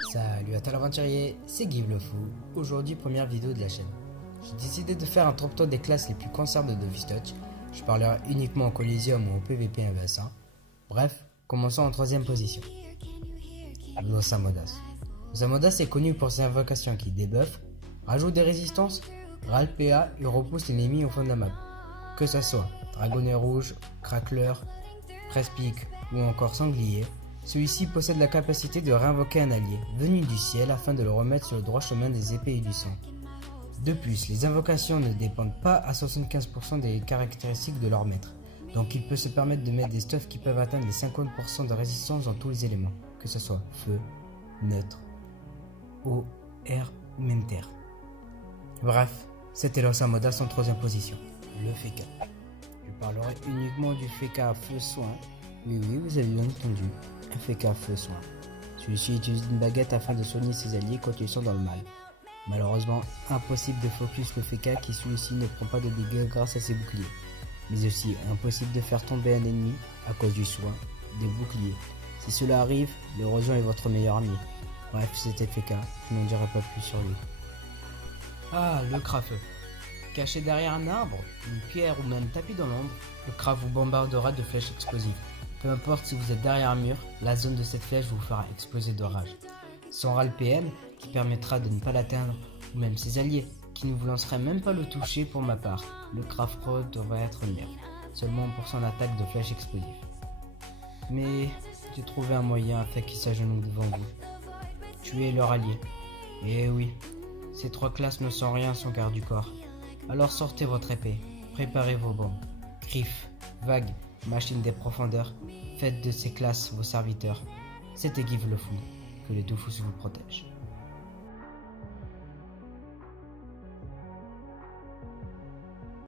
Salut à toi l'aventurier, c'est Give le Fou. Aujourd'hui, première vidéo de la chaîne. J'ai décidé de faire un top 3 des classes les plus cancer de Novice Touch. Je parlerai uniquement au Coliseum ou au PVP MVS1. Bref, commençons en troisième position. Los Amodas. Los Amodas est connu pour ses invocations qui débuffent, rajoutent des résistances, râle PA et repoussent l'ennemi au fond de la map. Que ça soit Dragonnet Rouge, Crackler, Presse-Pique ou encore Sanglier, celui-ci possède la capacité de réinvoquer un allié venu du ciel afin de le remettre sur le droit chemin des épées et du sang. De plus, les invocations ne dépendent pas à 75% des caractéristiques de leur maître, donc il peut se permettre de mettre des stuffs qui peuvent atteindre les 50% de résistance dans tous les éléments, que ce soit feu, neutre, eau, air ou même terre. Bref, c'était Los Amodas en troisième position, le Feka. Je parlerai uniquement du Feka Feu Soin. Oui, vous avez bien entendu, un Feka Feu Soin. Celui-ci utilise une baguette afin de soigner ses alliés quand ils sont dans le mal. Malheureusement, impossible de focus le Feka qui celui-ci ne prend pas de dégâts grâce à ses boucliers. Mais aussi impossible de faire tomber un ennemi à cause du soin des boucliers. Si cela arrive, l'érosion est votre meilleur ami. Bref, c'était Feka, je n'en dirai pas plus sur lui. Ah, le Crafeux. Caché derrière un arbre, une pierre ou même tapis dans l'ombre, le Craft vous bombardera de flèches explosives. Peu importe si vous êtes derrière un mur, la zone de cette flèche vous fera exploser de rage. Son râle PM qui permettra de ne pas l'atteindre, ou même ses alliés qui ne vous lanceraient même pas le toucher pour ma part. Le Craft Pro devrait être nerf, seulement pour son attaque de flèches explosives. Mais j'ai trouvé un moyen afin qu'ils s'agenouillent devant vous. Tuez leur allié. Et oui, ces trois classes ne sont rien sans garde du corps. Alors sortez votre épée, préparez vos bombes. Griffes, vagues, machines des profondeurs, faites de ces classes vos serviteurs. C'était Give le Fou, que les Toufous vous protègent.